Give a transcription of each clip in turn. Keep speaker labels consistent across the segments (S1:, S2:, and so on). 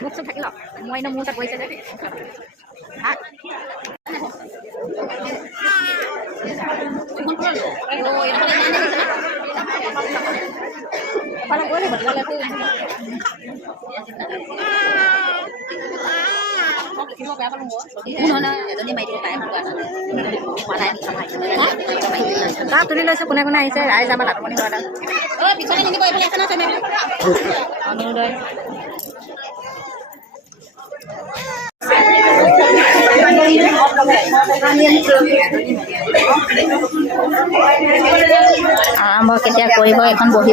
S1: মোক চব থাকি লওক মই এনেও মোৰ তাত পৰিছে যে ভাত অ' এইফালে ইমানে গৈছে না? এফালে গৈ লাগিব তেতিয়াহ'লে একো একো নহয় নহয় এজনী তুলি লৈছো কোনে কোনে আহিছে ৰাইজ ৰাইজে মানুহ পিছলৈ নিদিব এইফালে আছে নহয় চেমেবিলাক অৰুণোদয় আৰম্ভ কেতিয়া কৰিব এখন বহি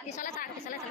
S2: Gisalah sa, gisalah sa.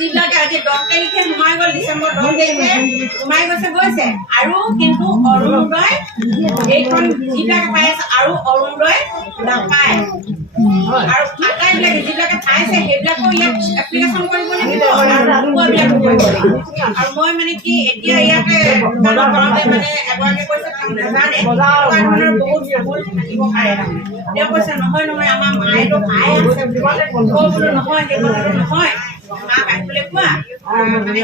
S2: যিবিলাকে আজি দহ তাৰিখে সোমাই গ'ল ডিচেম্বৰ দহ তাৰিখে সোমাই গৈছে গৈছে। আৰু কিন্তু অৰুণোদয় এইখন যিবিলাকে পাই আছে আৰু অৰুণোদয় নাপায়। আৰু আটাইবিলাকে যিবিলাকে পাইছে সেইবিলাকো ইয়াত এপ্লিকেশ্যন কৰিব লাগিব আৰু নোপোৱাবিলাকো কৰিব লাগিব। আৰু মই মানে কি এতিয়া ইয়াতে দোকানত কৰওঁতে মানে এগৰাকীয়ে কৈছে তেওঁ নাজানে। এনেকুৱা ধৰণৰ বহুত ভুল থাকিব পাৰে তেওঁ কৈছে নহয় নহয় আমাৰ মায়েতো পাই আছে বুলি। ক'লে বোলো নহয় সেই কথাটো নহয়। মানে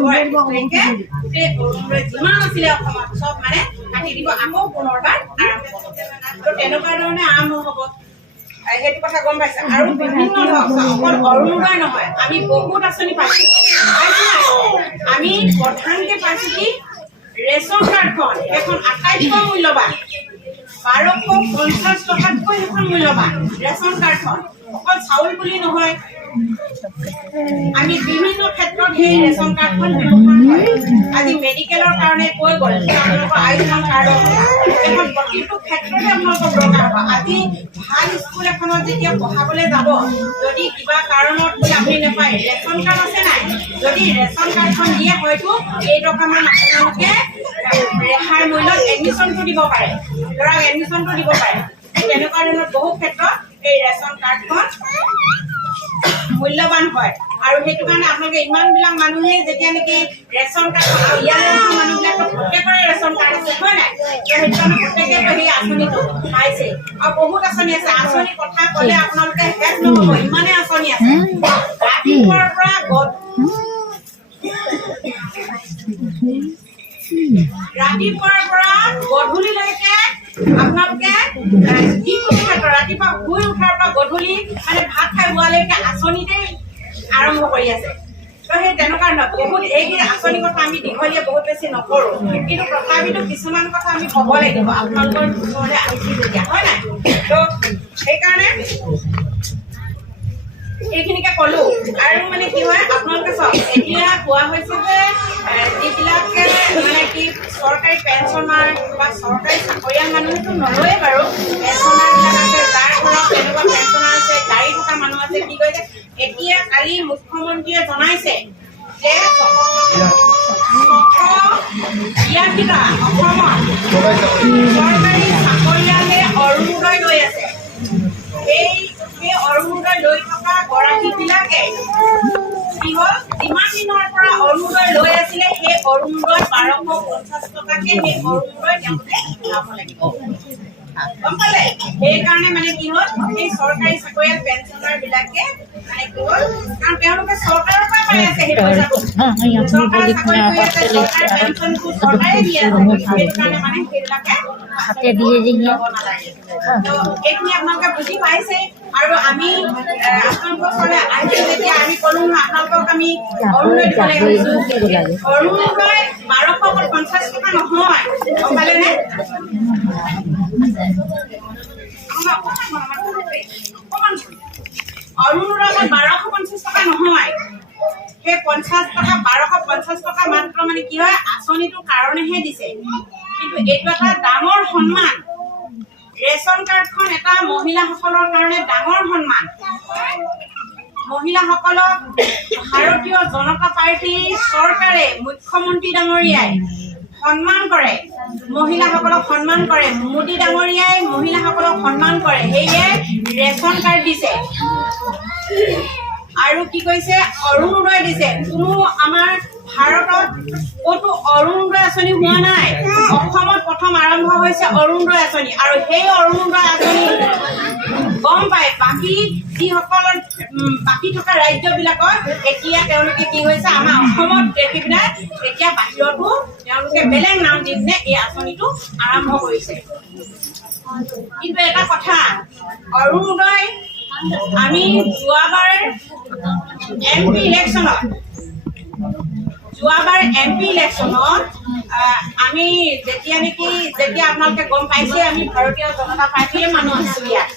S2: হয় অসমত চব মানে কাটি নহয় আমি বহুত আঁচনি পাইছো আমি প্ৰধানকে পাইছো কি ৰেচন কাৰ্ডখন সেইখন আটাইতকৈ মূল্যৱান বাৰশ পঞ্চাছ টকাতকৈ সেইখন মূল্যৱান ৰেচন কাৰ্ডখন অকল চাউল বুলি নহয় আমি বিভিন্ন ক্ষেত্ৰত সেই ৰেচন কাৰ্ডখন ব্যৱহাৰ হয় আজি মেডিকেলৰ কাৰণে কৈ গ'ল আয়ুষ্মান কাৰ্ডৰ কথা এখন প্ৰতিটো ক্ষেত্ৰতে আপোনালোকৰ দৰকাৰ হ'ব। আজি ভাল স্কুল এখনত যেতিয়া পঢ়াবলৈ যাব যদি কিবা কাৰণত বোলে আপুনি নাপায় ৰেচন কাৰ্ড আছে নাই? যদি ৰেচন কাৰ্ডখন দিয়ে হয়তো কেইটকামান আপোনালোকে ৰেহাই মূল্যত এডমিশ্যনটো দিব পাৰে। ধৰক এডমিশ্যনটো দিব পাৰে। তেনেকুৱা ধৰণৰ বহু ক্ষেত্ৰত এই ৰেচন কাৰ্ডখন মূল্যৱান হয়। আৰু সেইটো কাৰণে আপোনালোকে ইমানবিলাক মানুহে যেতিয়া নেকি ৰেচন কাৰ্ড থকা মানুহবিলাকৰ প্ৰত্যেকৰে ৰেচন কাৰ্ড আছে, হয় নাই? সেইটো আঁচনিটো পাইছে। আৰু বহুত আঁচনি আছে। আঁচনিৰ কথা ক'লে আপোনালোকে শেষ নহ'ব। ইমানেই আঁচনি আছে। ৰাতিপুৱাৰ পৰা ৰাতিপুৱাৰ পৰা গধূলিলৈকে আপোনালোকে আহ, যিকোনো ক্ষেত্ৰত ৰাতিপুৱা শুই উঠাৰ পৰা গধূলি মানে ভাত খাই হোৱালৈকে আঁচনিতে আৰম্ভ কৰি আছে। তো সেই তেনেকুৱা নহয় বহুত এইখিনি আঁচনি কথা আমি দীঘলীয়া বহুত বেছি নকৰোঁ। কিন্তু তথাপিতো কিছুমান কথা আমি ক'ব লাগিব আপোনালোকৰ ওচৰলৈ আহিছোঁ যেতিয়া হয় নাই? তো সেইকাৰণে এইখিনিকে ক'লো। আৰু মানে কি হয়, আপোনালোকে চাওক, এতিয়া কোৱা হৈছে যে যিবিলাকে মানে কি চৰকাৰী পেঞ্চনাৰ বা চৰকাৰী চাকৰিয়াল মানুহেতো নলয়ে বাৰু, পেঞ্চনাৰবিলাক আছে, যাৰ ঘৰত তেনেকুৱা পেঞ্চনাৰ আছে, গাড়ী থকা মানুহ আছে, কি কৈছে এতিয়া কালি মুখ্যমন্ত্ৰীয়ে জনাইছে যে বিয়াশীটা অসমত চৰকাৰী চাকৰিয়ালে অৰুণোদয় লৈ আছে। সেই অৰুণোদয় লৈ থকা গৰাকীবিলাকে কি হ'ল? যিমান দিনৰ পৰা অৰুণোদয় লৈ আছিলে সেই অৰুণোদয় বাৰশ পঞ্চাছ টকাকে সেই অৰুণোদয় তেওঁলোকে লাভ লাগিব। গম পালে? সেইকাৰণে মানে কি হ'ল? সেই চৰকাৰী চাকৰিয়াল পেঞ্চনাৰ বিলাকে মানে কি হ'ল? কাৰণ তেওঁলোকে চৰকাৰৰ পৰা পাই আছে সেই পইচাটো। চৰকাৰী চাকৰি কৰি আছে চৰকাৰী পেঞ্চনটো চৰকাৰে দি আছে সেইটো কাৰণে মানে সেইবিলাকে
S3: হাতে দিয়ে যে
S2: তো এইখিনি আপোনালোকে বুজি পাইছে আৰু আমি আপোনালোকৰ আহিছোঁ যেতিয়া আমি ক'লো নহয় আপোনালোকক আমি অৰুণোদয় দিবলৈ আহিছোঁ অৰুণোদয় বাৰশ পঞ্চাছ টকা নহয় গম পালেনে অৰুণোদয় বাৰশ পঞ্চাছ টকা নহয়। সেই পঞ্চাছ টকা বাৰশ পঞ্চাছ টকা মাত্ৰ মানে কি হয় আঁচনিটোৰ কাৰণেহে দিছে। কিন্তু এইটো এটা ডাঙৰ সন্মান। ৰেচন কাৰ্ডখন এটা মহিলাসকলৰ কাৰণে ডাঙৰ সন্মান। মহিলাসকলক ভাৰতীয় জনতা পাৰ্টীৰ চৰকাৰে মুখ্যমন্ত্ৰী ডাঙৰীয়াই সন্মান কৰে মহিলাসকলক সন্মান কৰে মোদী ডাঙৰীয়াই মহিলাসকলক সন্মান কৰে সেয়ে ৰেচন কাৰ্ড দিছে। আৰু কি কৈছে? অৰুণোদয় দিছে। কোনো আমাৰ ভাৰতত ক'তো অৰুণোদয় আঁচনি হোৱা নাই। অসমত প্ৰথম আৰম্ভ হৈছে অৰুণোদয় আঁচনি। আৰু সেই অৰুণোদয় আঁচনি গম পায়। বাকী যিসকল উম, বাকী থকা ৰাজ্যবিলাকত এতিয়া তেওঁলোকে কি হৈছে আমাৰ অসমত দেখি পিনে এতিয়া বাহিৰতো তেওঁলোকে বেলেগ নাম দি পিনে এই আঁচনিটো আৰম্ভ কৰিছে। কিন্তু এটা কথা অৰুণোদয় আমি যোৱাবাৰ এম পি ইলেকশ্যনত যোৱাবাৰ এম পি ইলেকশ্যনত আমি যেতিয়া নেকি, যেতিয়া আপোনালোকে গম পাইছে, আমি ভাৰতীয় জনতা পাৰ্টীৰে মানুহ আছো ইয়াত।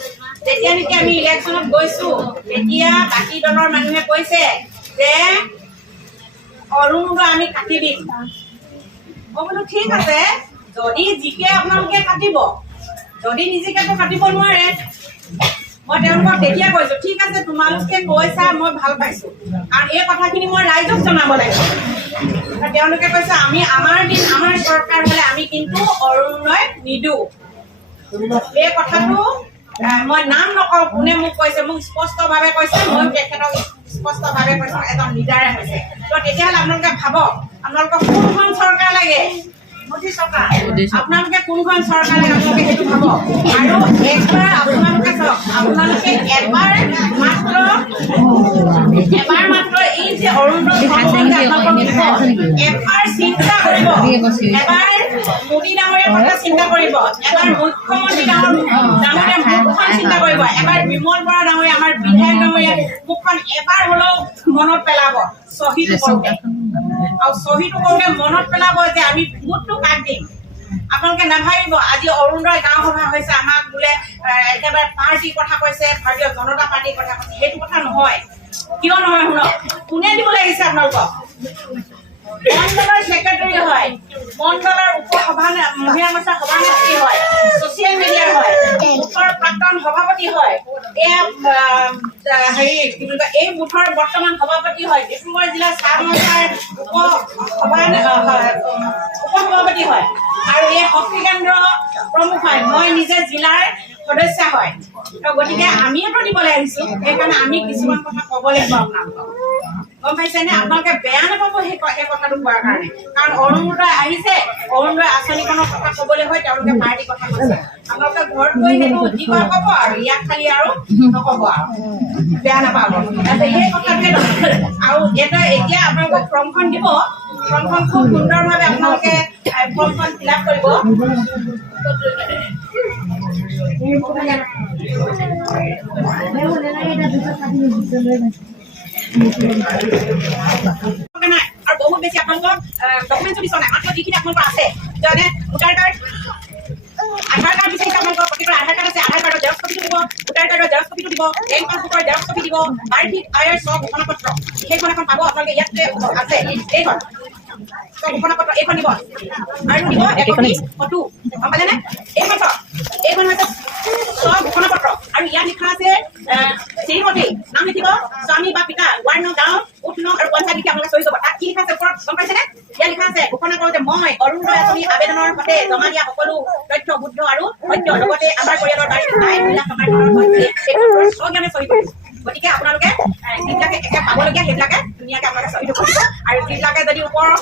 S2: যেতিয়া নেকি আমি ইলেকশ্যনত গৈছো, তেতিয়া বাকী দলৰ মানুহে কৈছে যে, অৰুণোদয় আমি কাটি দিম। মই বোলো, ঠিক আছে, যদি জিকে আপোনালোকে কাটিব, যদি নিজিকেতো কাটিব নোৱাৰে মই তেওঁলোকক তেতিয়া কৈছো, ঠিক আছে, তোমালোকে কৈছা, মই ভালো পাইছো। কাৰণ এই কথাখিনি মই ৰাইজক জনাব লাগিব। তেওঁলোকে কৈছে, আমি আমাৰ দিন, আমাৰ চৰকাৰ হলে আমি কিন্তু অৰুণোদয় নিদিওঁ। এই কথাটো মই নাম নকওঁ, কোনে মোক কৈছে, মোক স্পষ্টভাৱে কৈছে, মই তেখেতক স্পষ্টভাৱে কৈছো, এজন লিডাৰে হৈছে। তো তেতিয়াহ'লে আপোনালোকে ভাবক, আপোনালোকক কোনখন চৰকাৰ লাগে? আপোনালোকে কোনখন চৰকাৰ লাগে আপোনালোকে সেইটো ভাবক আৰু একবাৰ আপোনালোকে চাওক আপোনালোকে এবাৰ মাত্ৰ এবাৰ মাত্ৰ এই যে অৰুণোদয় ধনখন যে আপোনালোকক দিব এবাৰ চিন্তা কৰিব এবাৰ মোদী ডাঙৰীয়াৰ কথা চিন্তা কৰিব এবাৰ মুখ্যমন্ত্ৰী ডাঙৰ ডাঙৰীয়া মুখখন চিন্তা কৰিব এবাৰ বিমল বৰা ডাঙৰীয়া আমাৰ বিধায়ক ডাঙৰীয়া মুখখন এবাৰ হ'লেও মনত পেলাব। শ্বহীদ আৰু শ্বহীদ কৰোঁতে মনত পেলাব যে আমি ভোটটো কাক দিম আপোনালোকে নাভাবিব, আজি অৰুণোদয় গাঁও সভা হৈছে, আমাক বোলে একেবাৰে পাৰ্টীৰ কথা কৈছে, ভাৰতীয় জনতা পাৰ্টিৰ কথা কৈছে। সেইটো কথা নহয়। কিয় নহয় শুনক? কোনে দিব লাগিছে আপোনালোকক? মণ্ডলৰ ছেক্ৰেটাৰী হয়। মণ্ডলৰ উপ সভা মহিলা মোৰ্চাৰ সভানেত্ৰী হয় ছচিয়েল মিডিয়াৰ হয় বুথৰ প্ৰাক্তন সভাপতি হয়। এয়া হেৰি কি বুলি কয় এই বুথৰ বৰ্তমান সভাপতি হয়। ডিব্ৰুগড় জিলা চাহ মোৰ্চাৰ উপ সভা উপ সভাপতি হয়। আৰু এই শক্তি কেন্দ্ৰ প্ৰমুখ হয়। মই নিজে জিলাৰ সদস্য হয়। গতিকে আমিওতো দিবলৈ আহিছো সেইকাৰণে আমি কিছুমান কথা ক'ব লাগিব আপোনালোকক। গম পাইছেনে? আপোনালোকে বেয়া নাপাব সেই সেই কথাটো কোৱাৰ কাৰণে। কাৰণ অৰুণোদয় আহিছে অৰুণোদয় আঁচনিখনৰ কথা ক'বলৈ হয়, তেওঁলোকে পাৰ্টি কথা কৈছে। আপোনালোকে ঘৰত গৈ সেইটো যি কয় ক'ব আৰু ইয়াক খালি আৰু নক'ব আৰু। বেয়া নাপাব। সেই কথাটোৱে আৰু এটা এতিয়া আপোনালোকক ফৰ্মখন দিব। ফৰ্মখন খুব সুন্দৰভাৱে আপোনালোকে ফৰ্মখন ফিল আপ কৰিব। নাই আৰু বহুত বেছি আপোনালোকৰ ডকুমেণ্টছো বিচৰা নাই যিখিনি আপোনালোকৰ আছে যেনে ভোটাৰ কাৰ্ড আধাৰ কাৰ্ড বিচাৰিছে আপোনালোকৰ প্ৰতিটোৰ আধাৰ কাৰ্ড আছে আধাৰ কাৰ্ডৰ জেৰক্স কপিটো দিব ভোটাৰ কাৰ্ডৰ জেৰক্স কপিটো দিব বেংক পাছবুকৰ জেৰক্স কপি দিব বাৰ্ষিক আয়ৰ স্ব ঘোষণা পত্ৰ সেইখন এখন পাব আপোনালোকে ইয়াত আছে এইখন ঘোষণা পত্ৰ এইখন দিব আৰু দিব একপি ফটো গম এইখন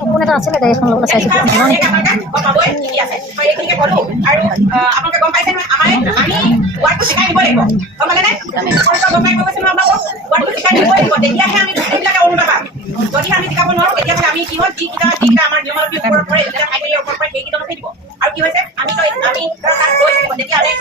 S1: কোন এটা আছিলে গাড়ীখন ল'বলৈ চাইছিলোঁ
S2: তেতিয়াহে আমি গোটেইবিলাকে অনুদান পাম যদি আমি শিকাব নোৱাৰো তেতিয়াহ'লে আমি কি হ'ল যিকেইটা যিকেইটা আমাৰ নিয়মাৱলীৰ ওপৰত পৰে যিকেইটা ওপৰত পৰে সেইকেইটাকে দিব আৰু কি হৈছে আমি আমি তেতিয়াহ'লে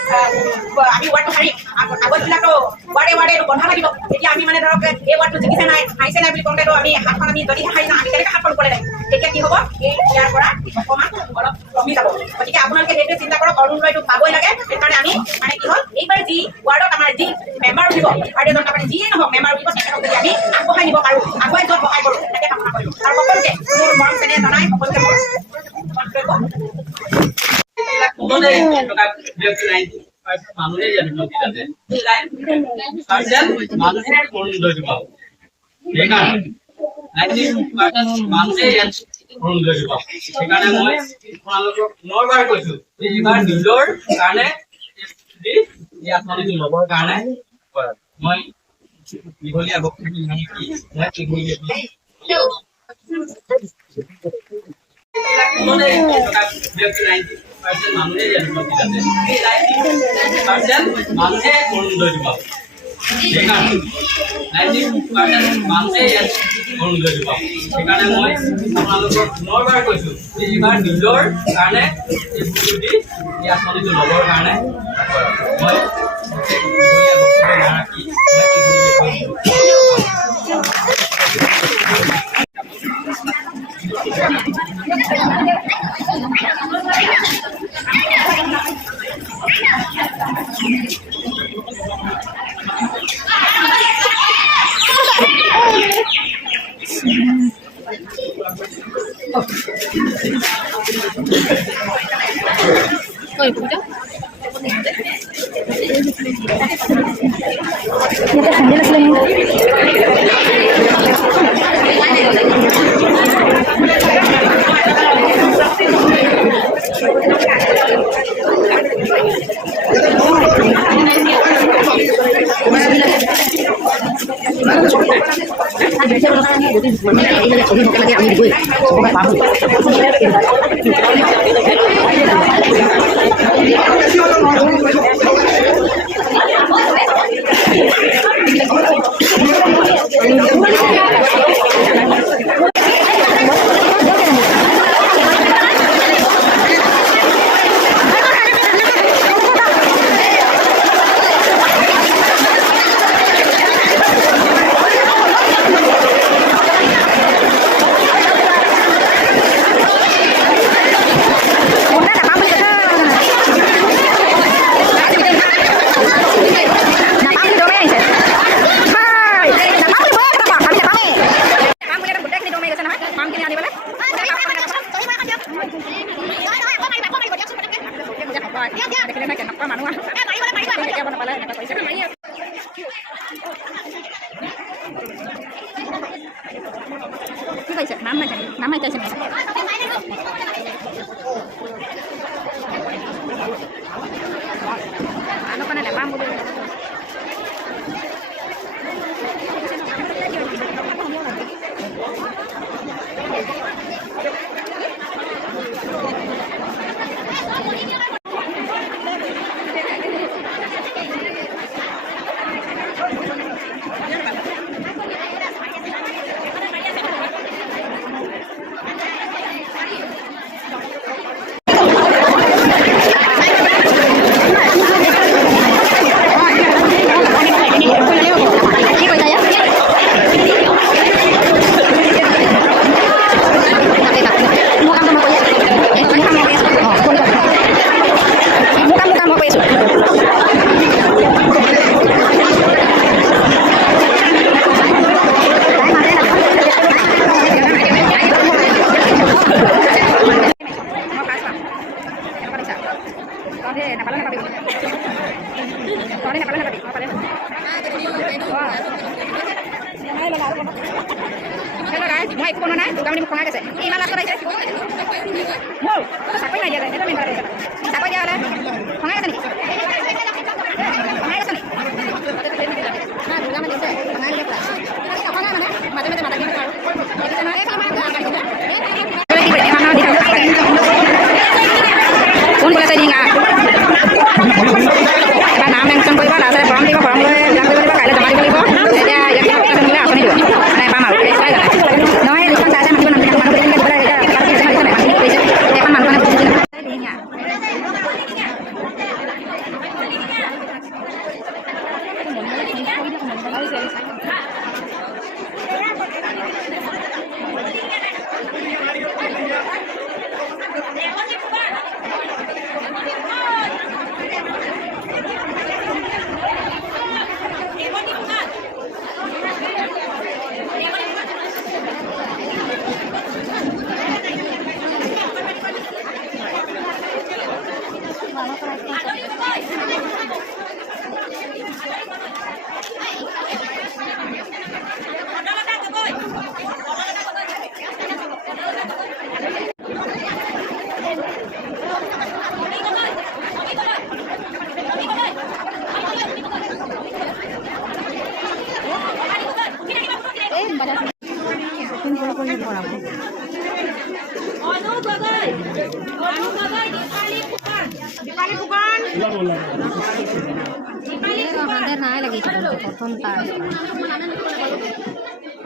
S2: আমি ৱাৰ্ডটো হাৰিম। আগ- আগতবিলাকতো ৱাৰ্ডে ৱাৰ্ডে বন্ধা লাগিব তেতিয়া আমি মানে ধৰক, এই ৱাৰ্ডটো জিকিছে নাই? হাৰিছে নাই বুলি কওঁতেতো আমি হাতখন আমি যদি হাৰি যাওঁ, আমি কেনেকৈ হাতখন ওপৰলৈ লাগিব তেতিয়া কি হ'ব? এই ইয়াৰ পৰা অকণমান অলপ কমি যাব। গতিকে আপোনালোকে সেইটোৱে চিন্তা কৰক অৰুণোদয়টো পাবই লাগে। সেইকাৰণে আমি মানে কি হ'ল, এইবাৰ যি ৱাৰ্ডত আমাৰ যি মেম্বাৰ উঠিব, ভাৰতীয় জনতা পাৰ্টি যিয়ে নহওক মেম্বাৰ উঠিব তেখেতক যদি আমি আগবঢ়াই নিব পাৰোঁ, আগুৱাই যোৱাত সহায় কৰোঁ তাকে কামনা কৰিলোঁ। আৰু সকলোকে মোৰ মৰম চেনেহ জনাই, সকলোকে মন্তব্য
S3: সেইকাৰণে মই আপোনালোকক কৈছো এইবাৰ নিজৰ কাৰণে ল'বৰ কাৰণে মই দীঘলীয়া বক্তব্য মানুহে অৰুণোদয়টো পাব সেইকাৰণে নাইনটি পাৰ্চেণ্ট মানুহে ইয়াত অৰুণোদয়টো পাব সেইকাৰণে মই আপোনালোকক পুনৰবাৰ কৈছো এইবাৰ নিজৰ কাৰণে এই বস্তু এই আঁচনিটো ল'বৰ কাৰণে মই
S2: 我对你们你一个人都是干了这样的对，不会发怒，不会生
S1: 气，நம்ம நம்ம Ulit sa enggak. নতুন করে করে পড়াবো
S2: আমাদের নাই
S1: লাগিয়েছিল প্রথমটা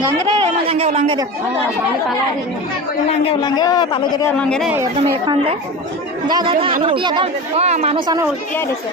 S2: যামগৈ দেই মই যাংগে ওলাওঁগৈ দিয়ক। ওলামগৈ অ পালোঁ যদি ওলাংগৈ দেই একদম এইখন যে। যা যাম এখন অ মানুহ চানুহ উলিয়াই দিছে।